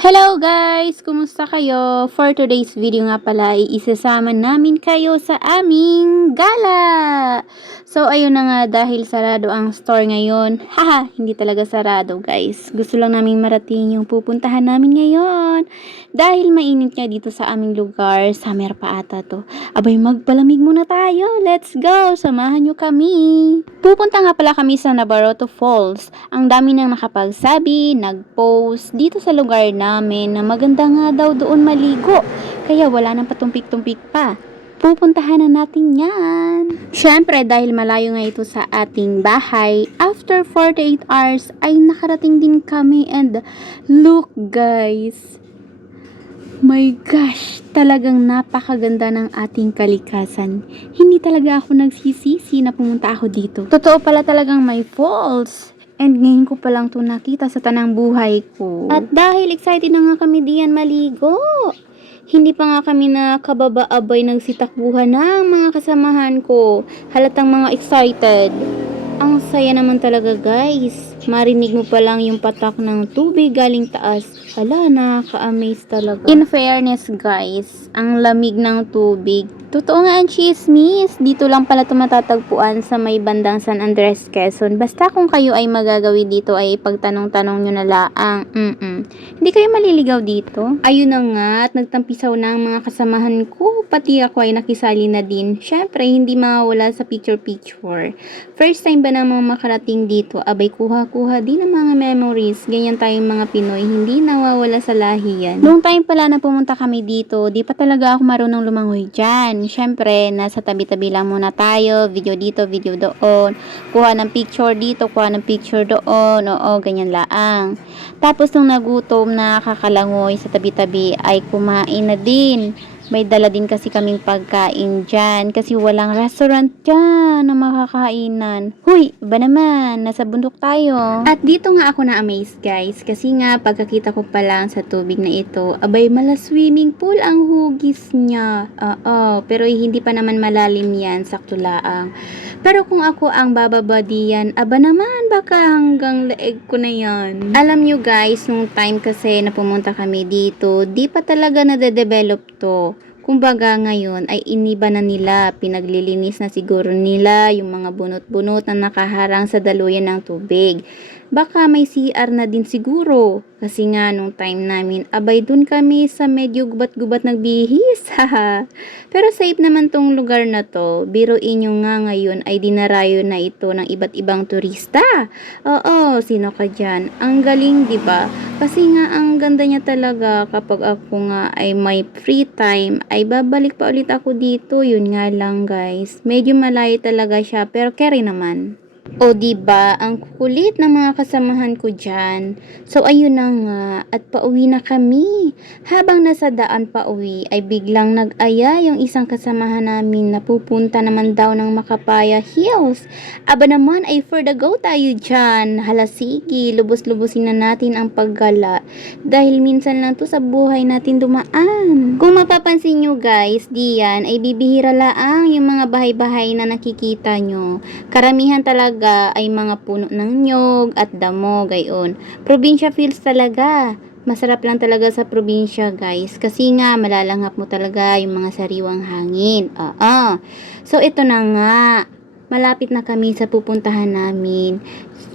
Hello guys! Kumusta kayo? For today's video nga pala, ay isasama namin kayo sa aming gala! So ayun na nga dahil sarado ang store ngayon. Haha, hindi talaga sarado guys. Gusto lang namin marating yung pupuntahan namin ngayon. Dahil mainit nga dito sa aming lugar, summer pa ata to. Abay magpalamig muna tayo. Let's go! Samahan nyo kami! Pupunta nga pala kami sa Nabaroto Falls. Ang dami nang nakapagsabi, nag-post dito sa lugar namin na maganda nga daw doon maligo. Kaya wala nang patumpik-tumpik pa. Pupuntahan na natin yan. Siyempre, dahil malayo nga ito sa ating bahay, after 48 hours ay nakarating din kami and look guys, My gosh, talagang napakaganda ng ating kalikasan. Hindi talaga ako nagsisisi na pumunta ako dito. Totoo pala talagang may falls. And ngayon ko pa lang to nakita sa tanang buhay ko. At dahil excited na nga kami diyan maligo. Hindi pa nga kami nakababa-abay nagsitakbuhan ng mga kasamahan ko. Halatang mga excited. Ang saya naman talaga guys. Marinig mo pa lang yung patak ng tubig galing taas. Hala, nakaka-amaze talaga. In fairness guys, ang lamig ng tubig. Totoo nga ang chismis. Dito lang pala ito matatagpuan sa may bandang San Andres, Quezon. Basta kung kayo ay magagawin dito ay pagtanong-tanong nyo na laang. Mm-mm. Hindi kayo maliligaw dito. Ayun na nga at nagtampisaw na ang mga kasamahan ko. Pati ako ay nakisali na din. Syempre, hindi mawawala sa picture-picture. First time ba ng mga makarating dito, abay kuha-kuha din ng mga memories. Ganyan tayong mga Pinoy, hindi nawawala sa lahi yan. Noong time pala na pumunta kami dito, di pa talaga ako marunong lumangoy dyan. Syempre, nasa tabi-tabi lang muna tayo. Video dito, video doon. Kuha ng picture dito, kuha ng picture doon. Oo, ganyan laang. Tapos nung nagutom na kakalangoy sa tabi-tabi ay kumain na din. May dala din kasi kaming pagkain dyan kasi walang restaurant dyan na makakainan. Huy, ba naman? Nasa bundok tayo. At dito nga ako na-amaze guys kasi nga pagkakita ko pa lang sa tubig na ito, abay mala swimming pool ang hugis niya. Oo, pero hindi pa naman malalim yan, sakto laang. Pero kung ako ang bababa diyan, aba naman baka hanggang leeg ko na yan. Alam nyo guys, nung time kasi na pumunta kami dito, di pa talaga nade-develop to. Kumbaga ngayon ay iniba na nila, pinaglilinis na siguro nila yung mga bunot-bunot na nakaharang sa daluyan ng tubig. Baka may CR na din siguro. Kasi nga nung time namin, abay dun kami sa medyo gubat-gubat nagbihis. Pero safe naman tong lugar na to. Biruin nyo nga ngayon ay dinarayo na ito ng iba't ibang turista. Oo, sino ka dyan? Ang galing, di ba? Kasi nga ang ganda niya talaga kapag ako nga ay may free time ay babalik pa ulit ako dito. Yun nga lang guys. Medyo malayo talaga siya pero carry naman. O di ba ang kulit ng mga kasamahan ko diyan. So ayun na nga at pauwi na kami. Habang nasa daan pauwi ay biglang nag-aya yung isang kasamahan namin na pupunta naman daw ng Makapaya Hills. Aba naman ay for the go tayo diyan. Hala sige, lubos-lubusin na natin ang paggala dahil minsan lang to sa buhay natin dumaan. Kung mapapansin nyo guys, diyan ay bibihira laang yung mga bahay-bahay na nakikita nyo. Karamihan talaga ay mga puno ng nyog at damo gayon. Probinsya feels talaga. Masarap lang talaga sa probinsya guys kasi nga malalanghap mo talaga yung mga sariwang hangin. Oo. So ito na nga. Malapit na kami sa pupuntahan namin.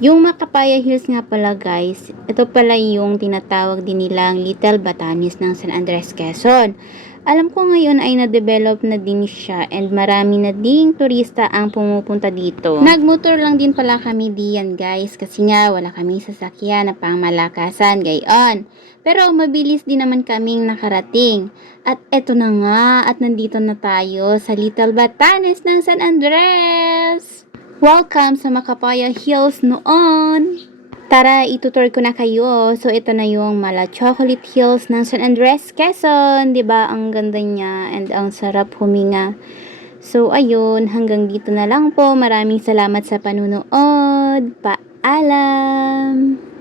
Yung Makapaya Hills nga pala guys, ito pala yung tinatawag din nilang Little Batanes ng San Andres, Quezon. Alam ko ngayon ay na-develop na din siya and marami na ding turista ang pumupunta dito. Nagmotor lang din pala kami diyan guys kasi nga wala kaming sasakyan na pangmalakasan gayon. Pero mabilis din naman kaming nakarating. At eto na nga at nandito na tayo sa Little Batanes ng San Andres. Welcome sa Makapaya Hills noon! Tara, itutur ko na kayo. So, ito na yung Mala Chocolate Hills ng San Andres, Quezon. ba diba? Ang ganda niya and ang sarap huminga. So, ayun. Hanggang dito na lang po. Maraming salamat sa panunood. Paalam!